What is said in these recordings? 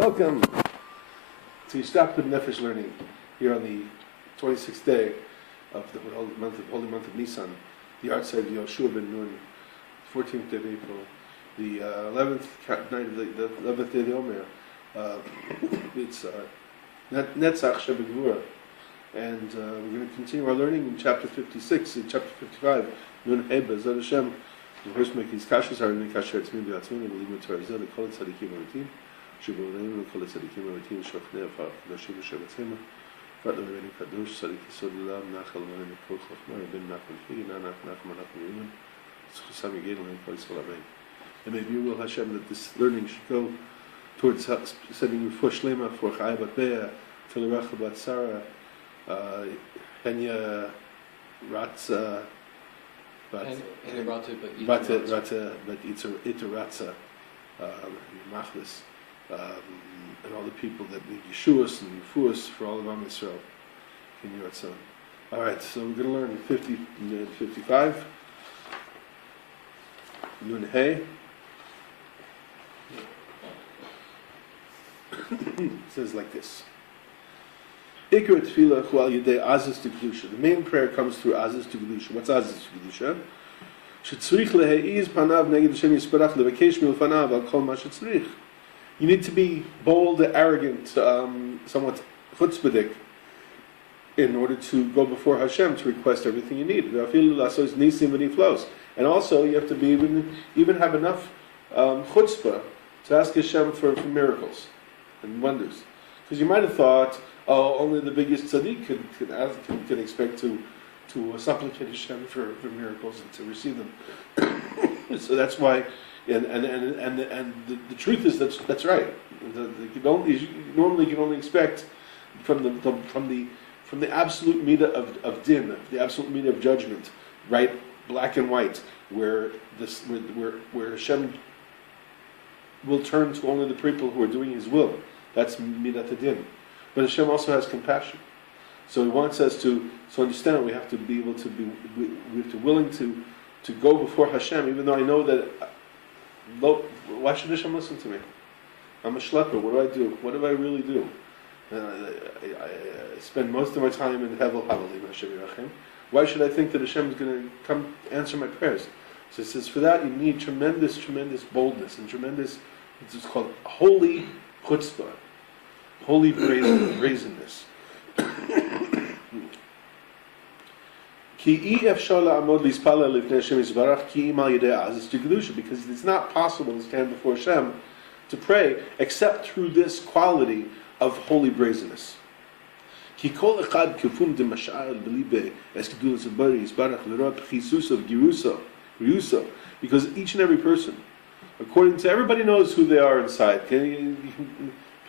Welcome to Hishtapchut HaNefesh learning here on the 26th day of the holy month of Nisan, the art side of Yoshua ben Nun, 14th day of April, the 11th night of the 11th day of the Omer. It's Netzach Shebegvura, and we're going to continue our learning in chapter 56, in chapter 55. Nun Hey Bezat Hashem. The first make his kashas are in the kasher tzmin b'atzmin and b'limud Torah zel kol tzadikim avitim sheb'oleinu kol tzadikim avitim shochnei afar kadashim v'shevatzim vat l'reinu kadosh tzadik yisod l'lam nachal l'manim kol chochma Rebbe Nachman Nachman Yemen zchusam yigel l'hem kol yisrael amen. And maybe you will Hashem that this learning should go towards sending you for shlema for Chaya bat Beah, Telarecha bat Sarah, Henya Ratza. But Ita Ratza, Machlis, and all the people that need Yeshuas and Yufuas for all of Am Yisrael in your Ratzon. All right, so we're going to learn 55. Nun Hey. It says like this. Ikar Tefillah Chual Yedei Aziz to Kedusha. The main prayer comes through Aziz to Kedusha. What's Aziz to Kedusha? Shetzrich leheiz panav neged Hashem yisparach levakesh milfanav al kol ma shetzrich. You need to be bold, arrogant, somewhat chutzpahdik, in order to go before Hashem to request everything you need. And also, you have to be even have enough chutzpah to ask Hashem for miracles and wonders. Because you might have thought, oh, only the biggest tzaddik can expect to supplicate Hashem for miracles and to receive them. So that's why, and the truth is that's right. You normally can only expect from the absolute midah of din, the absolute midah of judgment, right, black and white, where Hashem will turn to only the people who are doing His will. That's midat din. But Hashem also has compassion. So He wants us to understand we have to be able to be willing to go before Hashem, even though I know that why should Hashem listen to me? I'm a shlepper. What do? What do I really do? I spend most of my time in Hevel Havalim Hashem Yirachem. Why should I think that Hashem is going to come answer my prayers? So it says for that you need tremendous boldness and tremendous, it's called holy chutzpah, holy brazenness. Because it's not possible to stand before Hashem to pray except through this quality of holy brazenness. Because each and every person, according to everybody knows who they are inside.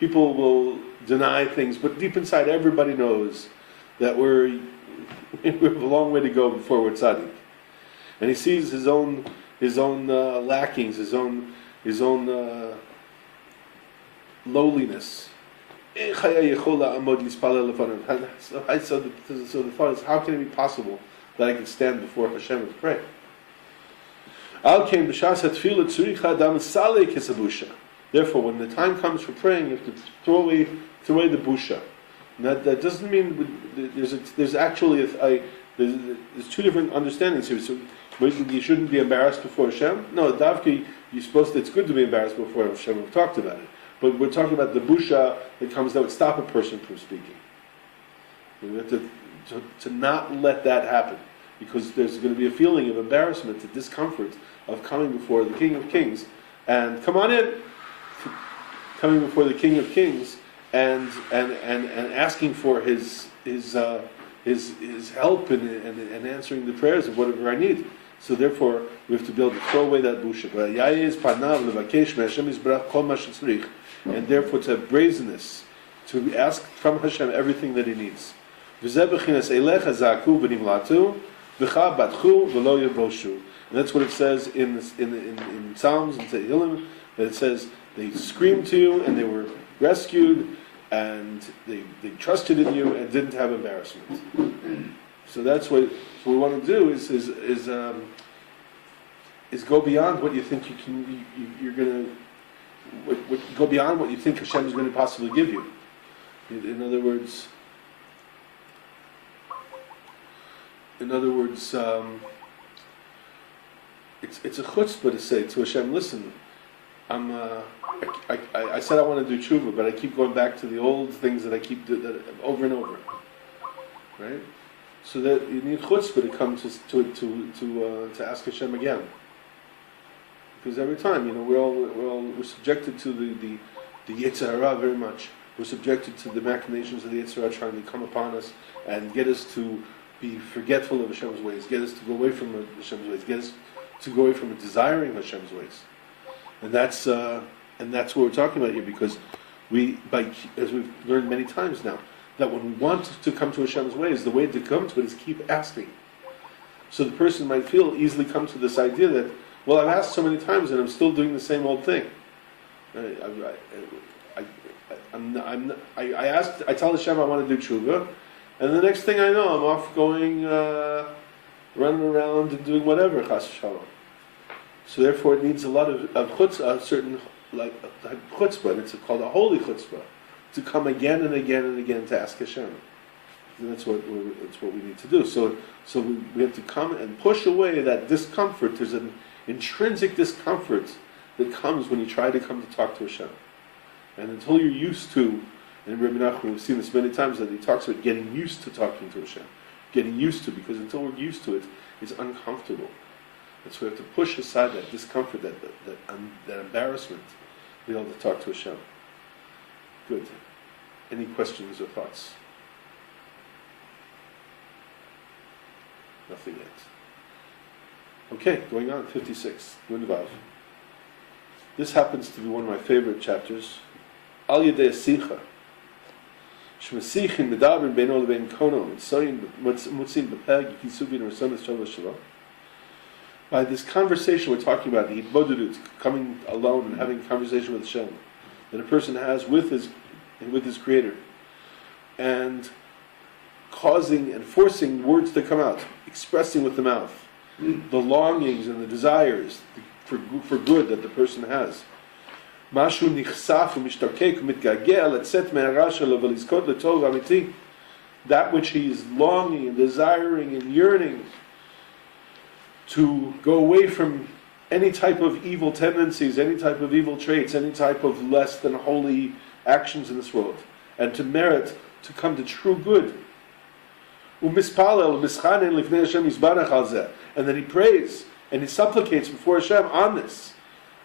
People will deny things, but deep inside everybody knows that we have a long way to go before we're tzaddik. And he sees his own lackings, his own lowliness. So the thought is, how can it be possible that I can stand before Hashem and pray? Therefore, when the time comes for praying, you have to throw away the busha. And that doesn't mean there's actually there's two different understandings here. So you shouldn't be embarrassed before Hashem. No, davki, it's good to be embarrassed before Hashem. We've talked about it, but we're talking about the busha that comes that would stop a person from speaking. We have to not let that happen, because there's going to be a feeling of embarrassment, a discomfort of coming before the King of Kings, and coming before the King of Kings. And asking for his help and answering the prayers of whatever I need. So therefore, we have to be able to throw away that busha. And therefore, to have brazenness, to ask from Hashem everything that He needs. And that's what it says in Psalms and Tehillim, that it says they screamed to you and they were rescued, and they trusted in you and didn't have embarrassment. So that's what we want to do is go beyond what you think you're going to go beyond what you think Hashem is going to possibly give you. In other words, it's a chutzpah to say to Hashem, listen, I said I want to do tshuva, but I keep going back to the old things that I keep that over and over, right? So that you need chutzpah to come to ask Hashem again, because every time, we're subjected to the Yetzer Hara very much. We're subjected to the machinations of the Yetzer Hara trying to come upon us and get us to be forgetful of Hashem's ways, get us to go away from Hashem's ways, get us to go away from desiring Hashem's ways. And that's what we're talking about here, because as we've learned many times now, that when we want to come to Hashem's ways, the way to come to it is keep asking. So the person might easily come to this idea that, well, I've asked so many times and I'm still doing the same old thing. I tell Hashem I want to do tshuva, and the next thing I know, I'm off going, running around and doing whatever, chas v'shalom. So therefore, it needs a lot of chutzpah, a certain chutzpah, and it's called a holy chutzpah, to come again and again and again to ask Hashem. And that's what we need to do. So we have to come and push away that discomfort. There's an intrinsic discomfort that comes when you try to come to talk to Hashem. And until you're used to, and Rebbe Nachman, we've seen this many times, that he talks about getting used to talking to Hashem. Getting used to, because until we're used to it, it's uncomfortable. And so we have to push aside that discomfort, that embarrassment, to be able to talk to Hashem. Good. Any questions or thoughts? Nothing yet. Okay, going on, 56, Yud-Vav. This happens to be one of my favorite chapters. Al Yedei Sicha. Shmasichin Medabrin Beino Lebein Kono Mitzoyin Mutzin Bepeg Yisuvin Rasonas Shalom Shalom. By this conversation we're talking about, the Hitbodedut, coming alone and having a conversation with Hashem, that a person has with his Creator, and causing and forcing words to come out, expressing with the mouth the longings and the desires for good that the person has. Mashu nichsaf u'mishtarkek u'mitgageh letzet me'hara shelo v'lizkot letov amiti. That which he is longing and desiring and yearning to go away from any type of evil tendencies, any type of evil traits, any type of less than holy actions in this world, and to merit to come to true good. U'mispalel u'mischanen lifnei Hashem yisbarach al zeh. And then he prays and he supplicates before Hashem on this.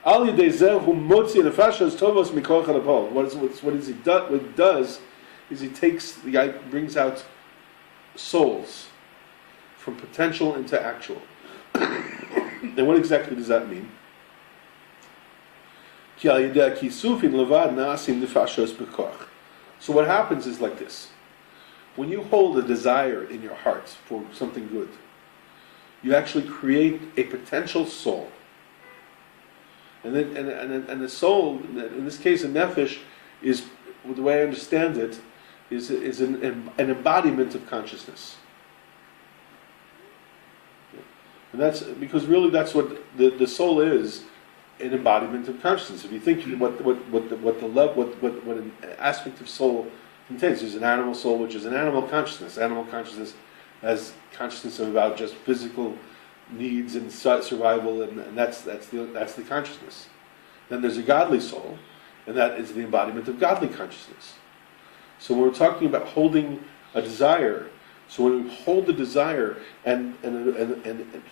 Al yidei zeh hu motzi nefashos tovos mikol chalapol. What he does is he brings out souls from potential into actual. And what exactly does that mean? Ki al yidei kisufin levad naasim nefashos bekoch. So what happens is like this. When you hold a desire in your heart for something good, you actually create a potential soul. And the soul, in this case a nefesh, is, the way I understand it, is an embodiment of consciousness. And that's because really that's what the soul is, an embodiment of consciousness. If you think what an aspect of soul contains, there's an animal soul, which is an animal consciousness. Animal consciousness has consciousness about just physical needs and survival, and that's the consciousness. Then there's a godly soul, and that is the embodiment of godly consciousness. So when we're talking about holding a desire, so when we hold the desire, and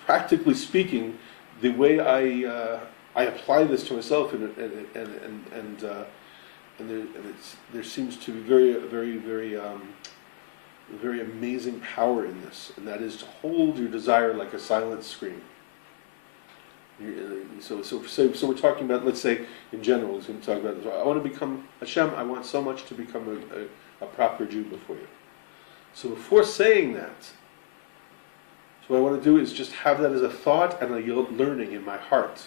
practically speaking, the way I apply this to myself, and there seems to be very amazing power in this, and that is to hold your desire like a silent scream. So we're talking about, let's say, in general, we're going to talk about this. I want to become Hashem. I want so much to become a proper Jew before you. So before saying that, so what I want to do is just have that as a thought and a learning in my heart,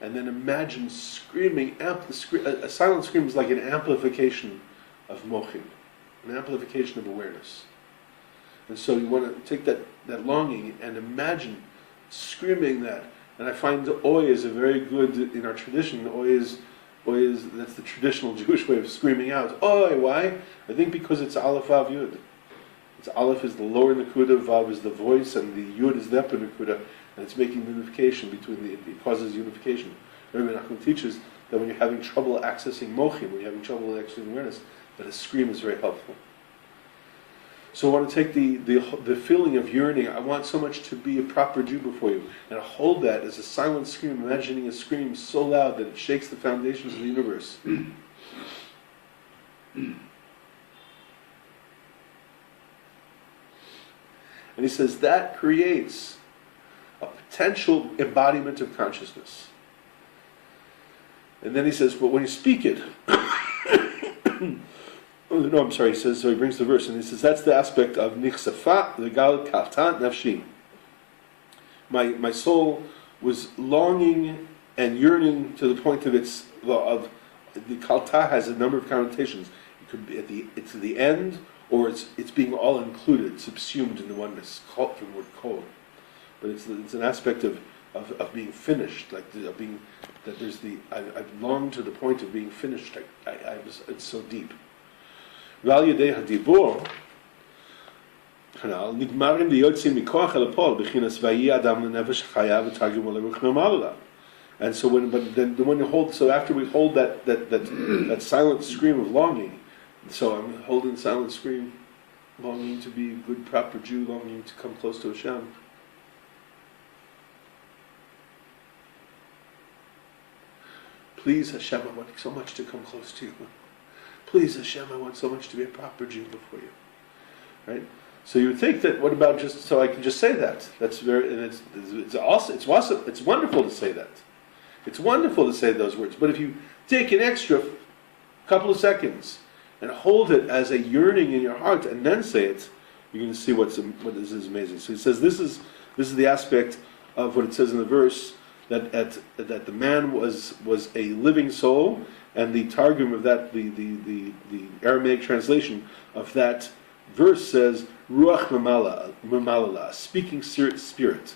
and then imagine screaming. A silent scream is like an amplification of mochin, an amplification of awareness. And so you want to take that longing and imagine screaming that. And I find the oy is a very good, in our tradition, oy is that's the traditional Jewish way of screaming out. Oi, why? I think because it's Aleph Vav Yud. It's Aleph is the lower Nakuda, Vav is the voice, and the Yud is the upper Nakuda, and it's making unification it causes unification. Rebbe Nachman teaches that when you're having trouble accessing mochim, when you're having trouble accessing awareness, that a scream is very helpful. So I want to take the feeling of yearning. I want so much to be a proper Jew before you, and I hold that as a silent scream, imagining a scream so loud that it shakes the foundations of the universe. And he says that creates a potential embodiment of consciousness. And then he says, but when you speak it, no, I'm sorry, he says, so he brings the verse, and he says, that's the aspect of nichsafa legal kaltan nafshi. My soul was longing and yearning to the point of the kalta has a number of connotations. It could be it's the end, or it's being all included, subsumed in the oneness, called from the word kol. But it's an aspect of being finished, like of being that there's I long to the point of being finished. It's so deep. ועל ידי הדיבור, נגמרים ויוצאים מכוח אל הפועל, בכינס ויהי אדם לנפש חיה ותרגמו לרוח ממעלה. And so after we hold that silent scream of longing, so I'm holding silent scream, longing to be a good proper Jew, longing to come close to Hashem. Please Hashem, I want so much to come close to you. Please Hashem, I want so much to be a proper Jew before you. Right? So you would think that, what about just, so I can just say that. That's very, and it's awesome, it's wonderful to say that. It's wonderful to say those words. But if you take an extra couple of seconds and hold it as a yearning in your heart and then say it, you're going to see what is amazing. So he says this is the aspect of what it says in the verse, that the man was a living soul. And the Targum of that, the Aramaic translation of that verse says, Ruach Mamalala, speaking spirit.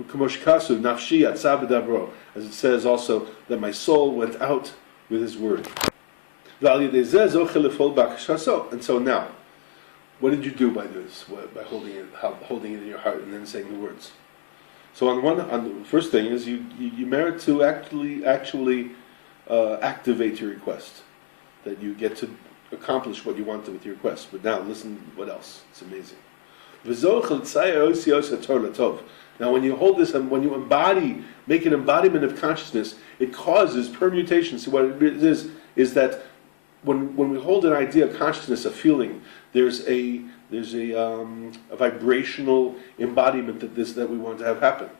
Ukamoshkasu, Nafshi Atza B'dabro, as it says also, that my soul went out with his word. And so now, what did you do by this? By holding it in your heart and then saying the words. So on the first thing is you merit to actually activate your request, that you get to accomplish what you wanted with your request. But now, listen, what else? It's amazing. Now, when you hold this and when you make an embodiment of consciousness, it causes permutations. So what it is that when we hold an idea of consciousness, a feeling, there's a vibrational embodiment that we want to have happen.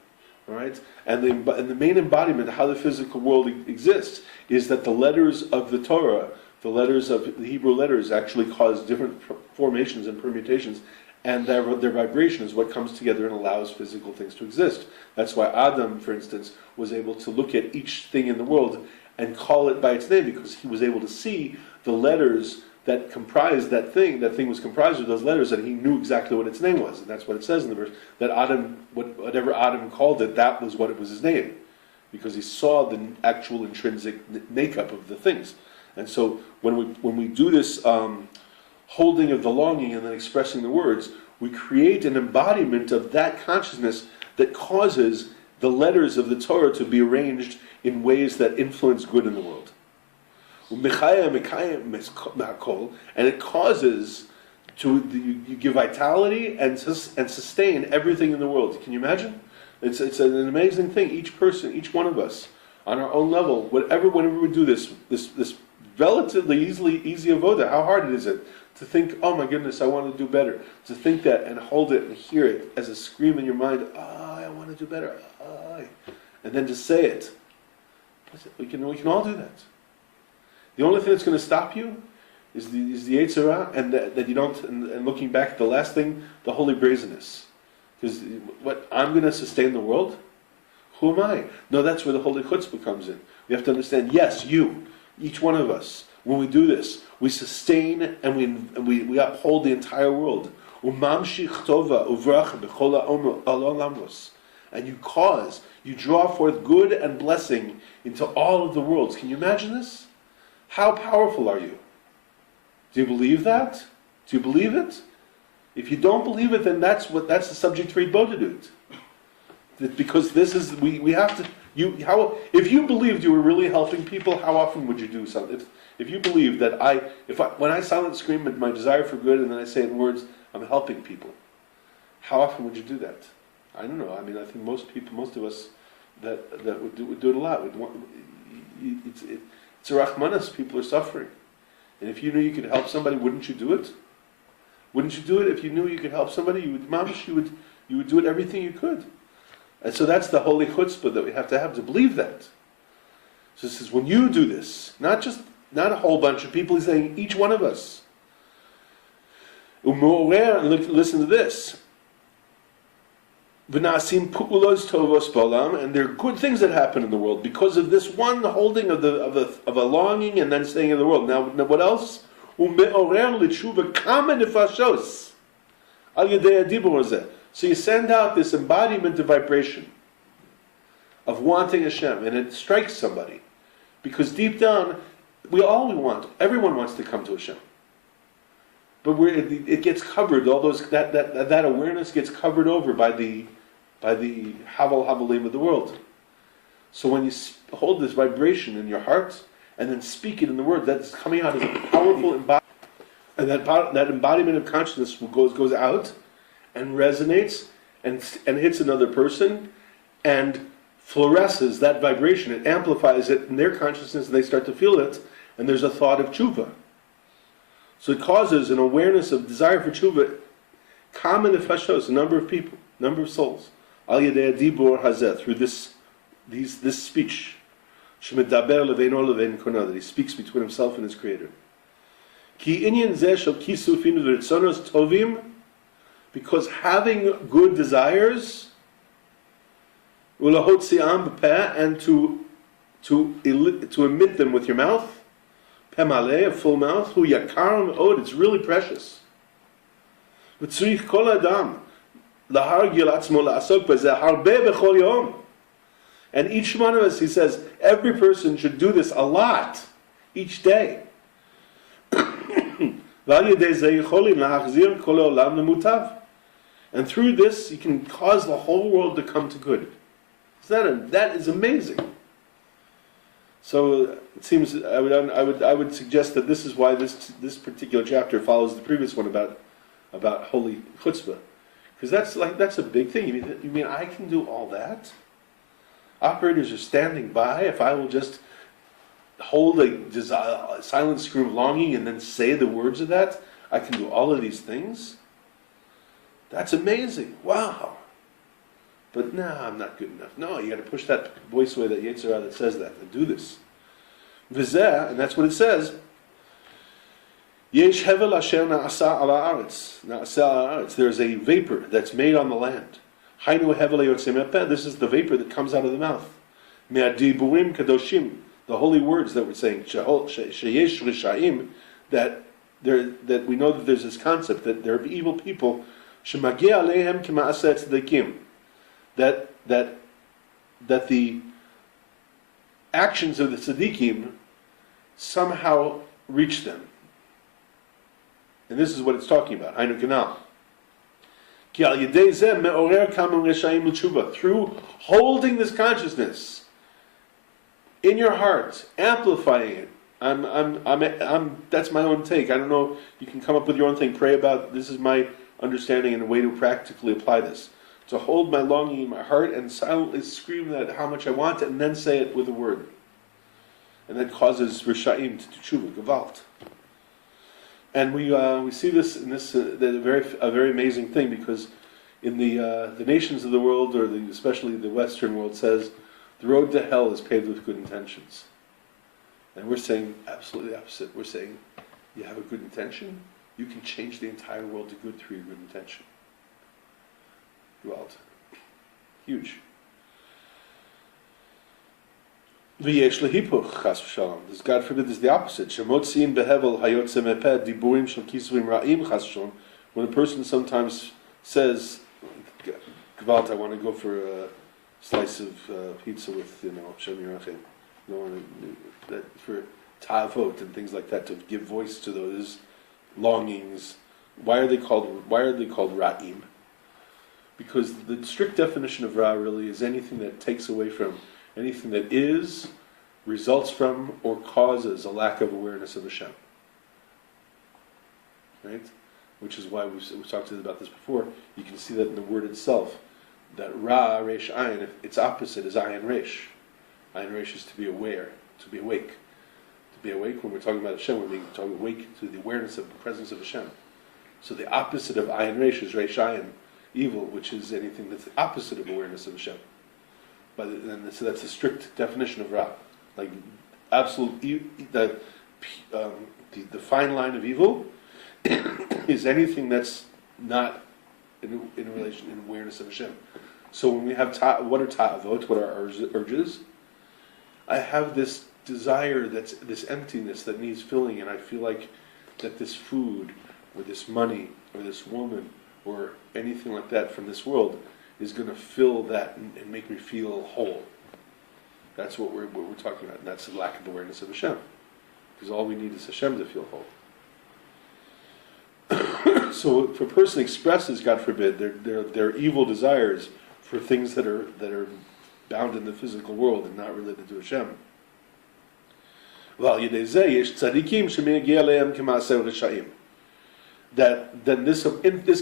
All right, and the main embodiment of how the physical world exists is that the letters of the Torah, the letters of the Hebrew letters, actually cause different formations and permutations, and their vibration is what comes together and allows physical things to exist. That's why Adam, for instance, was able to look at each thing in the world and call it by its name, because he was able to see the letters that comprised that thing. That thing was comprised of those letters, and he knew exactly what its name was. And that's what it says in the verse, that Adam, whatever Adam called it, that was what it was his name, because he saw the actual intrinsic makeup of the things. And so when we do this holding of the longing and then expressing the words, we create an embodiment of that consciousness that causes the letters of the Torah to be arranged in ways that influence good in the world. And it causes you give vitality and sustain everything in the world. Can you imagine? It's an amazing thing. Each person, each one of us, on our own level, whenever we do this relatively easy avoda, how hard is it to think, oh my goodness, I want to do better. To think that and hold it and hear it as a scream in your mind, I want to do better. And then just say it. We can all do that. The only thing that's going to stop you is the Yetzer Hara, and that you don't. And looking back, the last thing, the holy brazenness, because I'm going to sustain the world. Who am I? No, that's where the holy chutzpah comes in. We have to understand. Yes, you, each one of us. When we do this, we sustain and we uphold the entire world. and you draw forth good and blessing into all of the worlds. Can you imagine this? How powerful are you? Do you believe that? Do you believe it? If you don't believe it, then that's the subject for Ibodedut. Because this is we have to. If you believed you were really helping people, how often would you do something? If you believe that when I silent scream at my desire for good and then I say in words, I'm helping people, how often would you do that? I don't know. I mean, I think most of us that would do it a lot. It's a rachmanas. People are suffering, and if you knew you could help somebody, wouldn't you do it? Wouldn't you do it if you knew you could help somebody? You would do it everything you could. And so that's the holy chutzpah that we have to believe that. So this is when you do this, not a whole bunch of people. He's saying each one of us. And listen to this. And there are good things that happen in the world because of this one holding of a longing and then staying in the world. Now what else? So you send out this embodiment of vibration of wanting Hashem, and it strikes somebody. Because deep down, everyone wants to come to Hashem. But it gets covered, that awareness gets covered over by the Haval Havalim of the world. So when you hold this vibration in your heart, and then speak it in the word, that's coming out as a powerful embodiment. And that embodiment of consciousness goes out, and resonates and hits another person and fluoresces that vibration. It amplifies it in their consciousness and they start to feel it, and there's a thought of tshuva. So it causes an awareness of desire for tshuva, common nefashos, a number of people, number of souls. Al yedei dibur hazeh, through this speech, shemedaber leveino levein konah, that he speaks between himself and his Creator. Ki inyan zeh shel kisufinu v'ritzonos tovim, because having good desires, and to emit them with your mouth, a full mouth, it's really precious. And each one of us, he says, every person should do this a lot, each day. And through this, you can cause the whole world to come to good. That is amazing. So it seems I would suggest that this is why this particular chapter follows the previous one about holy chutzpah, because that's a big thing. You mean I can do all that? Operators are standing by. If I will just hold a silent scream of longing and then say the words of that, I can do all of these things. That's amazing. Wow. But no, I'm not good enough. No, you got to push that voice away, that Yetzer Hara that says that, and do this. V'zeh, and that's what it says. Yesh hevel asher na'asa ala haaretz. Na'asa ala haaretz. There's a vapor that's made on the land. Hainu hevel yotzei mepeh. This is the vapor that comes out of the mouth. Me'adiburim kadoshim. The holy words that we're saying. Sheyesh rishaim. That we know that there's this concept that there are evil people. Shemagia aleihem k'ma'aseh tzedikim. That the actions of the tzaddikim somehow reach them. And this is what it's talking about. Hainu kanal. Ki al yedei zeh me'orer kamim reshaim l'tshuva. Through holding this consciousness in your heart, amplifying it. That's my own take. I don't know. You can come up with your own thing. Pray about. This is my understanding and a way to practically apply this. To hold my longing in my heart and silently scream that how much I want it, and then say it with a word. And that causes Rishaim to do tshuva, gevalt. And we see this in this a very amazing thing, because in the nations of the world, or especially the Western world, says the road to hell is paved with good intentions. And we're saying absolutely the opposite. We're saying you have a good intention, you can change the entire world to good through your good intention. Gevalt. Huge. V'yesh lehipuch, chas v'shalom. This, God forbid, is the opposite. Shemotziin behevel hayotze mepeh diburim shel kisuvim ra'im, chas v'shalom. When a person sometimes says, Gevalt, I want to go for slice of pizza with, Shem Yerachem. That for ta'avot and things like that, to give voice to those longings. Why are they called ra'im? Because the strict definition of ra really is anything that takes away from, anything that is, results from, or causes a lack of awareness of Hashem. Right? Which is why we've talked about this before. You can see that in the word itself. That ra, resh, ayin, its opposite is ayin, resh. Ayin, resh is to be aware, to be awake. To be awake, when we're talking about Hashem, we're being awake to the awareness of the presence of Hashem. So the opposite of ayin, resh is resh, ayin, evil, which is anything that's the opposite of awareness of Hashem. So that's a strict definition of ra. Like absolute, the fine line of evil is anything that's not in relation, in awareness of Hashem. So when we have what are ta'avot, what are our urges? I have this desire, that's this emptiness that needs filling, and I feel like that this food, or this money, or this woman, or anything like that from this world is going to fill that and make me feel whole. That's what we're talking about, and that's the lack of awareness of Hashem. Because all we need is Hashem to feel whole. So if a person expresses, God forbid, their evil desires for things that are bound in the physical world and not related to Hashem, that then this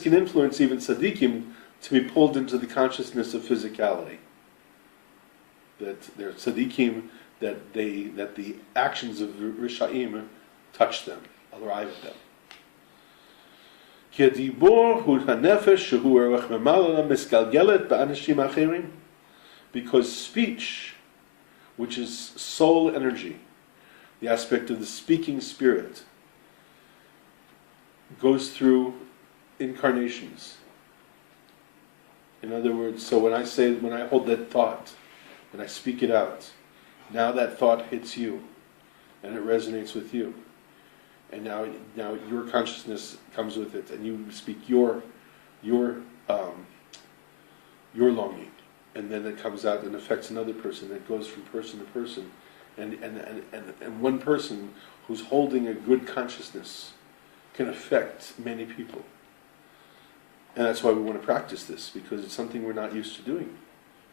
can influence even tzaddikim to be pulled into the consciousness of physicality. That they're tzaddikim, that the actions of Rishaim touch them, arrive at them. Because speech, which is soul energy, the aspect of the speaking spirit, goes through incarnations. In other words, so when I hold that thought, and I speak it out, now that thought hits you, and it resonates with you. And now your consciousness comes with it, and you speak your longing, and then it comes out and affects another person. It goes from person to person, and one person who's holding a good consciousness can affect many people. And that's why we want to practice this, because it's something we're not used to doing,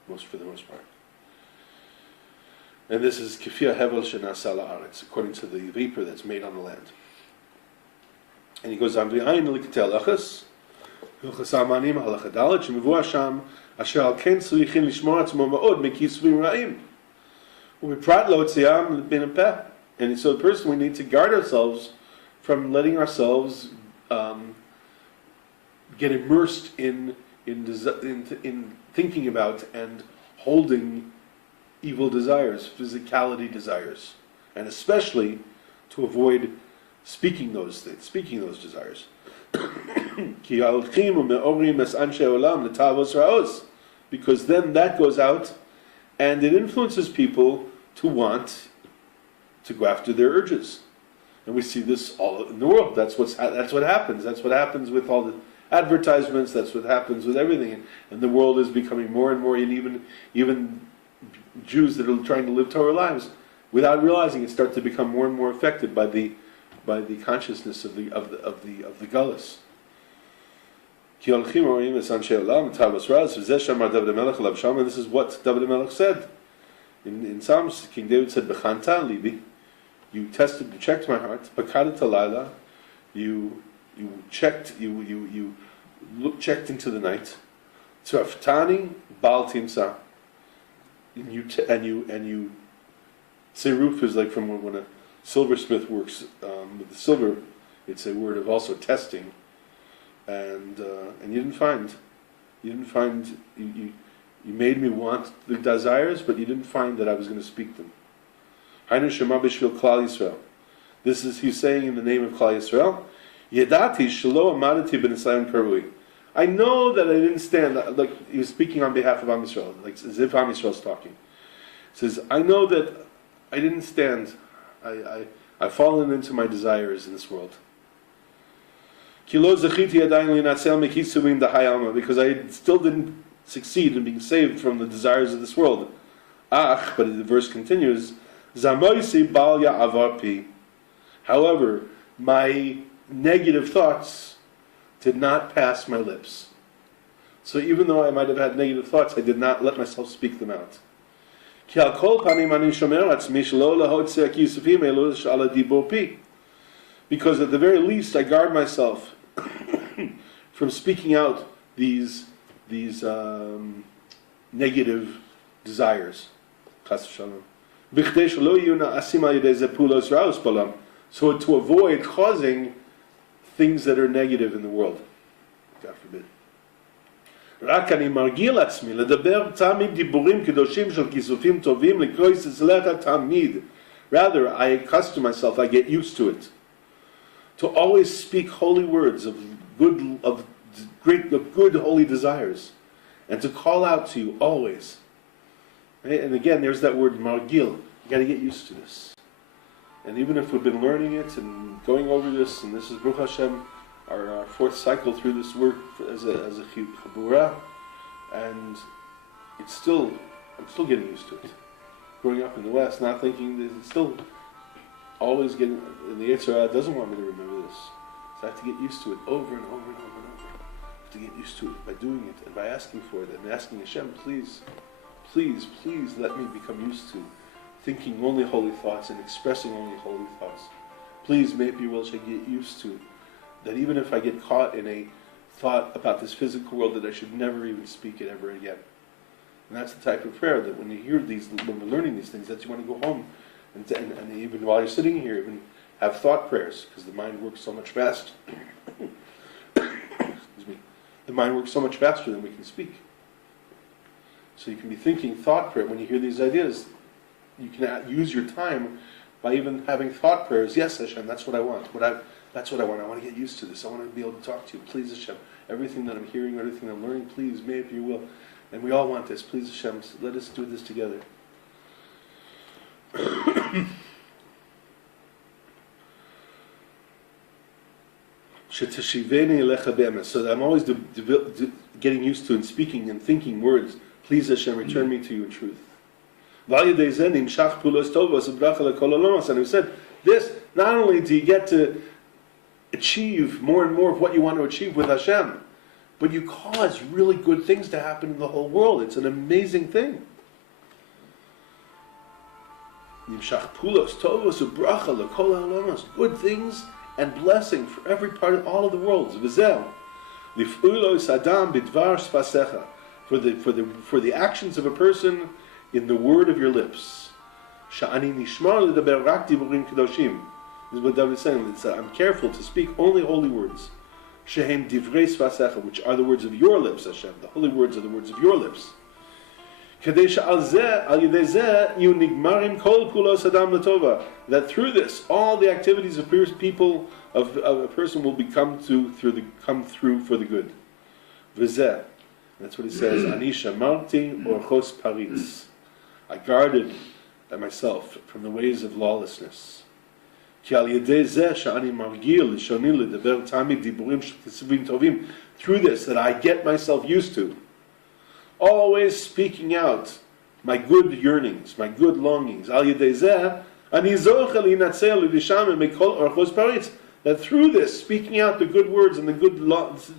for the most part. And this is kefir hevel shenasa la'aretz, according to the vapor that's made on the land. And he goes on, v'ayin liktel achas, hilchas amanim halacha dalet, shemivu Hashem, asher al ken tzrichin lishmor atzmo ma'od mekisvim ra'im. U'miprat lo tziam bin peh. And so the person, we need to guard ourselves from letting ourselves get immersed in thinking about and holding evil desires, physicality desires, and especially to avoid speaking those desires. Because then that goes out and it influences people to want to go after their urges. And we see this all in the world. That's what happens. That's what happens with all the advertisements. That's what happens with everything. And the world is becoming more and more, and even Jews that are trying to live Torah lives, without realizing it, start to become more and more affected by the consciousness of the Gullus. And this is what David HaMelech said in Psalms. King David said, "B'chanta libi." You checked my heart. B'kadat halayla. You checked into the night. Tzraftani bal timsa. And you tzeruf is like from when a silversmith works with the silver. It's a word of also testing. And you didn't find. You made me want the desires, but you didn't find that I was going to speak them. This is, he's saying in the name of Klal Yisrael, Yedati shelo amadati b'nisayon karui. I know that I didn't stand, like he was speaking on behalf of Am Yisrael, like as if Am Yisrael's talking. He says, I know that I didn't stand, I've fallen into my desires in this world. Because I still didn't succeed in being saved from the desires of this world. Ach, but the verse continues, Zamoisi bal ya'avar pi. However, my negative thoughts did not pass my lips. So even though I might have had negative thoughts, I did not let myself speak them out. Because at the very least, I guard myself from speaking out these negative desires. So to avoid causing things that are negative in the world. God forbid. Rather, I accustom myself, I get used to it, to always speak holy words of good holy desires, and to call out to you always. Right? And again, there's that word margil. You got to get used to this. And even if we've been learning it and going over this, and this is Baruch Hashem, our fourth cycle through this work as a chabura, and I'm still getting used to it. Growing up in the West, not thinking that it's still always getting, and the Yetzer Hara doesn't want me to remember this. So I have to get used to it over and over and over and over. I have to get used to it by doing it and by asking for it and asking Hashem, please, please, please let me become used to thinking only holy thoughts and expressing only holy thoughts. Please, maybe will I get used to that even if I get caught in a thought about this physical world, that I should never even speak it ever again. And that's the type of prayer that when you hear these, when we're learning these things, that you want to go home and even while you're sitting here, even have thought prayers, because the mind works so much faster. Excuse me. The mind works so much faster than we can speak. So you can be thinking thought prayer when you hear these ideas. You can use your time by even having thought prayers. Yes, Hashem, that's what I want. That's what I want. I want to get used to this. I want to be able to talk to you. Please, Hashem, everything that I'm hearing, everything I'm learning, please, may if you will. And we all want this. Please, Hashem, let us do this together. So that I'm always getting used to and speaking and thinking words. Please, Hashem, return me to you in truth. And we said, this, not only do you get to achieve more and more of what you want to achieve with Hashem, but you cause really good things to happen in the whole world. It's an amazing thing. Good things and blessing for every part of all of the worlds. For the actions of a person in the word of your lips. This is what David is saying. I'm careful to speak only holy words. Which are the words of your lips, Hashem. The holy words are the words of your lips. That through this, all the activities of people of a person will come through for the good. That's what he says. Anisha marti orchos paritz. I guarded myself from the ways of lawlessness. Through this, that I get myself used to, always speaking out my good yearnings, my good longings. That through this, speaking out the good words and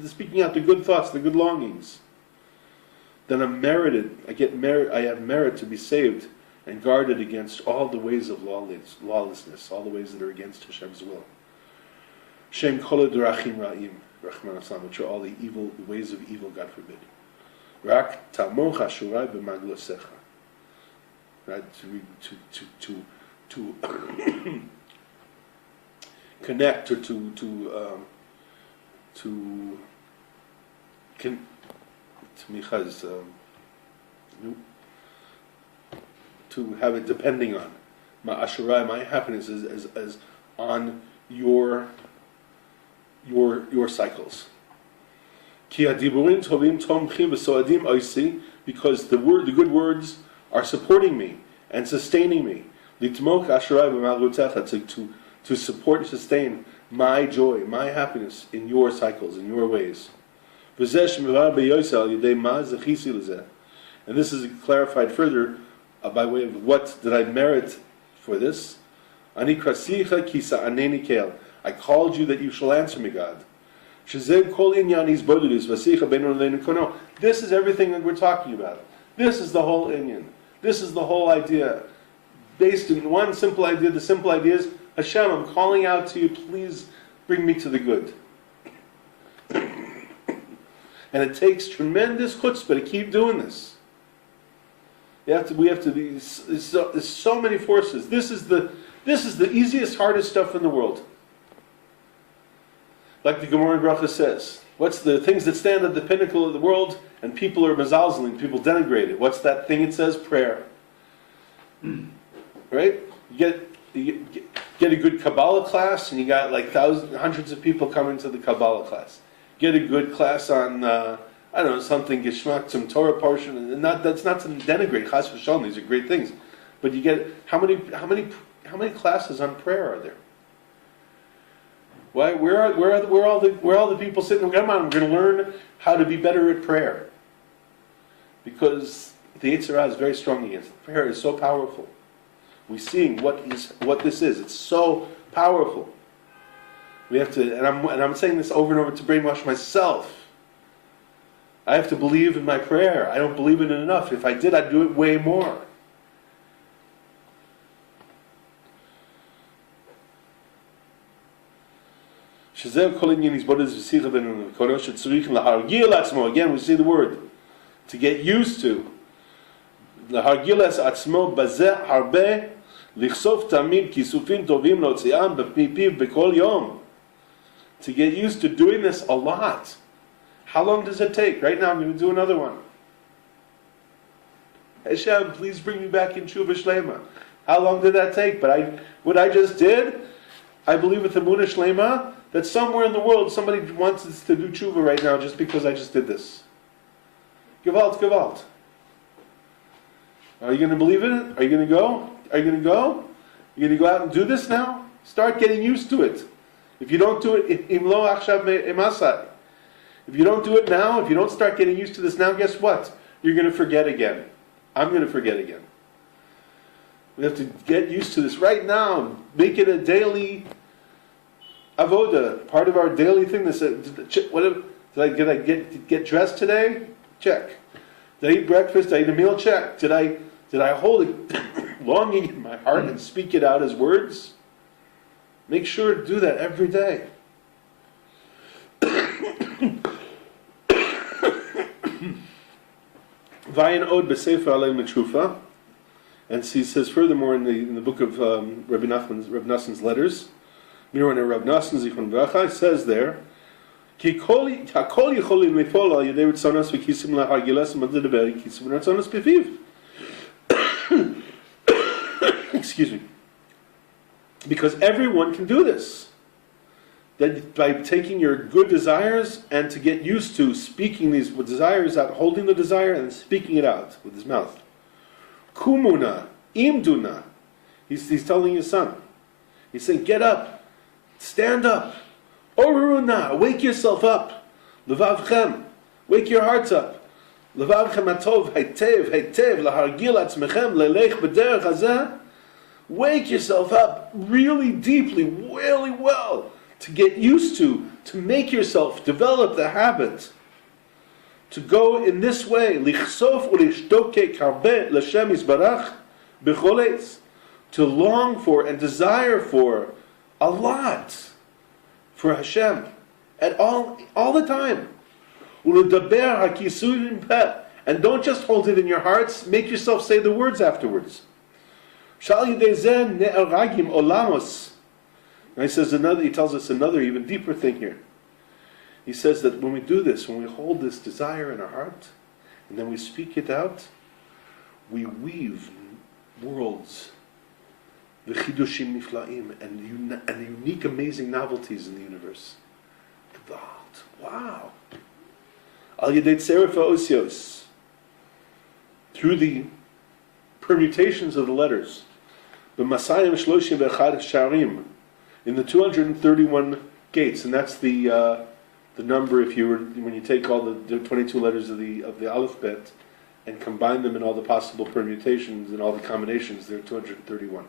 speaking out the good thoughts, the good longings, then I have merit to be saved and guarded against all the ways of lawlessness, all the ways that are against Hashem's will. Shem kol derachim ra'im, which are all the ways of evil, God forbid. Rak tamoch hashurai b'maglosecha. Right, to connect or to have it depending on my happiness as on your cycles. Because the good words are supporting me and sustaining me. To support and sustain my joy, my happiness in your cycles, in your ways. And this is clarified further by way of what did I merit for this? I called you that you shall answer me, God. This is everything that we're talking about. This is the whole inyan. This is the whole idea. Based in one simple idea. The simple idea is, Hashem, I'm calling out to you, please bring me to the good. And it takes tremendous chutzpah to keep doing this. We have to be. There's so many forces. This is the easiest, hardest stuff in the world. Like the Gemara in Bracha says, what's the things that stand at the pinnacle of the world and people are mezalzeling, people denigrate it? What's that thing it says? Prayer. Right? You get a good Kabbalah class and you got like hundreds of people coming to the Kabbalah class. Get a good class on, something, Geshmak, some Torah portion, and that's not to denigrate, Chas v'shalom, these are great things. But you get, how many classes on prayer are there? Why? Where are all the people sitting? Come on, we're going to learn how to be better at prayer, because the Yetzer Hara is very strong against it. Prayer is so powerful. We're seeing what this is. It's so powerful. We have to, and I'm saying this over and over to brainwash myself. I have to believe in my prayer. I don't believe in it enough. If I did, I'd do it way more. Again, we see the word to get used to. To get used to doing this a lot. How long does it take? Right now I'm going to do another one. Hashem, please bring me back in Tshuva Shlema. How long did that take? But what I just did, I believe with the Emunah Shlema, that somewhere in the world somebody wants us to do tshuva right now just because I just did this. Gewalt, gewalt. Are you going to believe in it? Are you going to go? Are you going to go? You're going to go out and do this now? Start getting used to it. If you don't do it, if you don't do it now, if you don't start getting used to this now, guess what? You're going to forget again. I'm going to forget again. We have to get used to this right now. Make it a daily avoda, part of our daily thing. Did I get dressed today? Check. Did I eat breakfast? Did I eat a meal? Check. Did I hold a longing in my heart and speak it out as words? Make sure to do that every day. Vayin od b'sefer alei metrufa, and he says furthermore in the book of Rebbe Nachman's letters. Miron and Rebbe Nachman Zichron V'Acha, it says there, Ki hakol yicholim lifol al yedei ritzonos v'kisim lahargilas u'madledeber kisim ritzonos b'fiv. Excuse me. Because everyone can do this. That by taking your good desires and to get used to speaking these desires out, holding the desire and speaking it out with his mouth. Kumuna, imduna. He's telling his son. He's saying, get up. Stand up. Oruruna, wake yourself up. Levavchem, wake your hearts up. Levavchem atov, heitev, lahargil atzmechem, lelech b'derech hazeh. Wake yourself up really deeply, really well, to get used to make yourself develop the habit to go in this way. Lichsof ulishtoke karbe l'shem yisbarach b'choletz, to long for and desire for a lot for Hashem at all the time. And don't just hold it in your hearts, make yourself say the words afterwards. And he tells us another even deeper thing here. He says that when we do this, when we hold this desire in our heart, and then we speak it out, we weave worlds, the chidushim niflaim, and the unique, amazing novelties in the universe. Wow! Al yedei tzeref ha'osios, through the permutations of the letters, b'masayim shloshim ve'echad sharim, in the 231 gates, and that's the the number, if you were, when you take all the 22 letters of the alphabet and combine them in all the possible permutations and all the combinations, they're 231.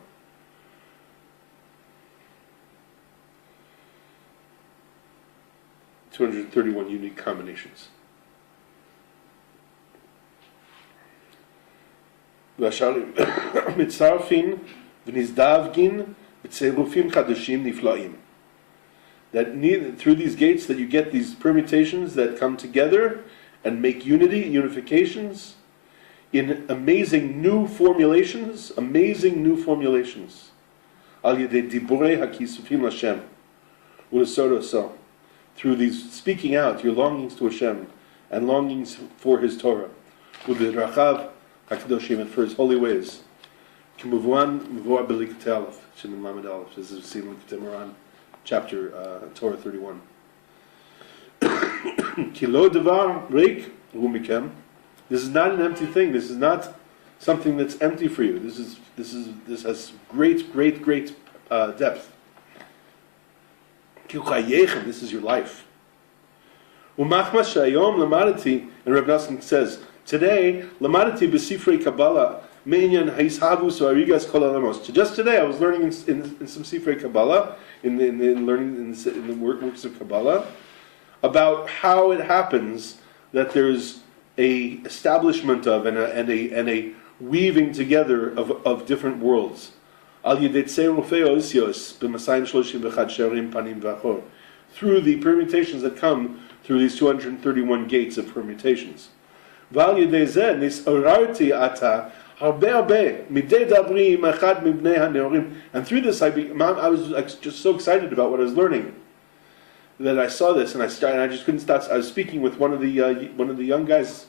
Unique combinations. Mitzarfin v'nizdavgin b'tzerufim chadoshim niflaim. That through these gates that you get these permutations that come together and make unifications in amazing new formulations. Al yedei diburei hakisufim Hashem u'lesodo so. Through these speaking out your longings to Hashem and longings for His Torah, with the Rachav HaKadoshim and for His holy ways. K'muvuan muvua belikutei aleph, Shemin Lamed Aleph. This is seen in Likutei Moran, chapter Torah 31. Kilo devar reik hu mikem. This is not an empty thing. This is not something that's empty for you. This has great depth. This is your life. And Rebbe Nachman says, today, lamadati b'sifrei Kabbalah me'inyan ha'ishavus ha'arigas kol alamos. Just today, I was learning in some sifrei Kabbalah, in the works of Kabbalah, about how it happens that there's a establishment of and a weaving together of different worlds. Through the permutations that come through these 231 gates of permutations. And through this, I was just so excited about what I was learning that I saw this, and I just couldn't stop. I was speaking with one of the young guys.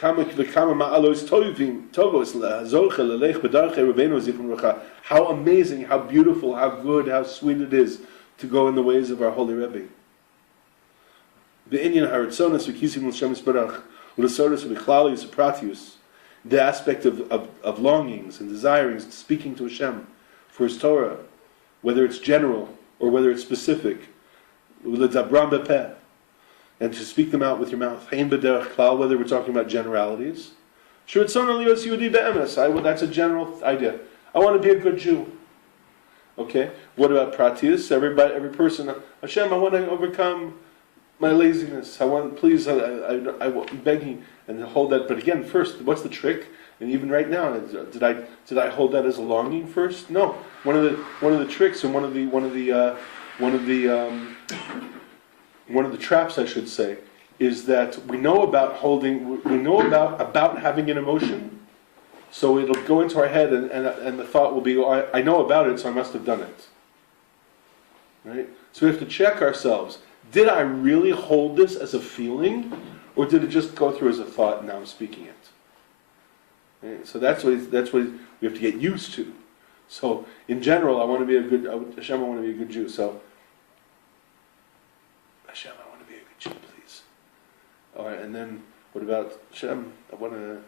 How amazing, how beautiful, how good, how sweet it is to go in the ways of our holy Rebbe. The aspect of longings and desirings, speaking to Hashem for His Torah, whether it's general or whether it's specific, and to speak them out with your mouth. Whether we're talking about generalities. That's a general idea. I want to be a good Jew. Okay. What about pratius? Every person. Hashem, I want to overcome my laziness. I'm begging and hold that. But again, first, what's the trick? And even right now, did I hold that as a longing first? No. One of the tricks and one of the traps, I should say, is that we know about having an emotion, so it'll go into our head, and the thought will be, oh, I know about it, so I must have done it. Right? So we have to check ourselves. Did I really hold this as a feeling, or did it just go through as a thought, and now I'm speaking it? Right? So that's what we have to get used to. So in general, Hashem, I want to be a good Jew. So Hashem, I want to be a good Jew, please. All right, and then what about Hashem? I want to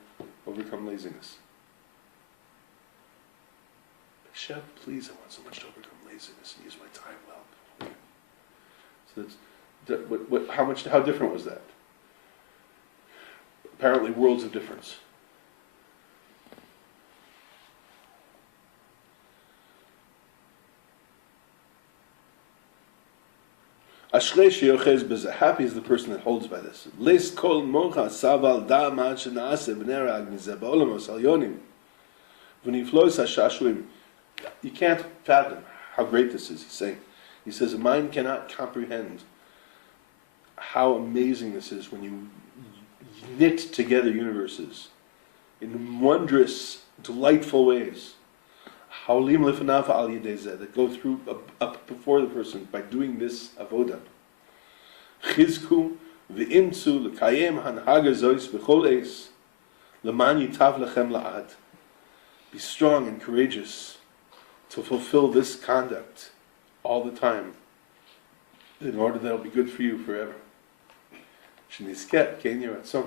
overcome laziness. Hashem, please, I want so much to overcome laziness and use my time well. So how different was that? Apparently, worlds of difference. Happy is the person that holds by this. You can't fathom how great this is, he's saying. He says, a mind cannot comprehend how amazing this is when you knit together universes in wondrous, delightful ways. That go through up before the person by doing this avoda. Chizku v'imtzu l'kayem hanhaga zois b'chol eis l'man yitav lechem la'ad. Be strong and courageous to fulfill this conduct all the time, in order that it'll be good for you forever. Shnizket kein yiratzon.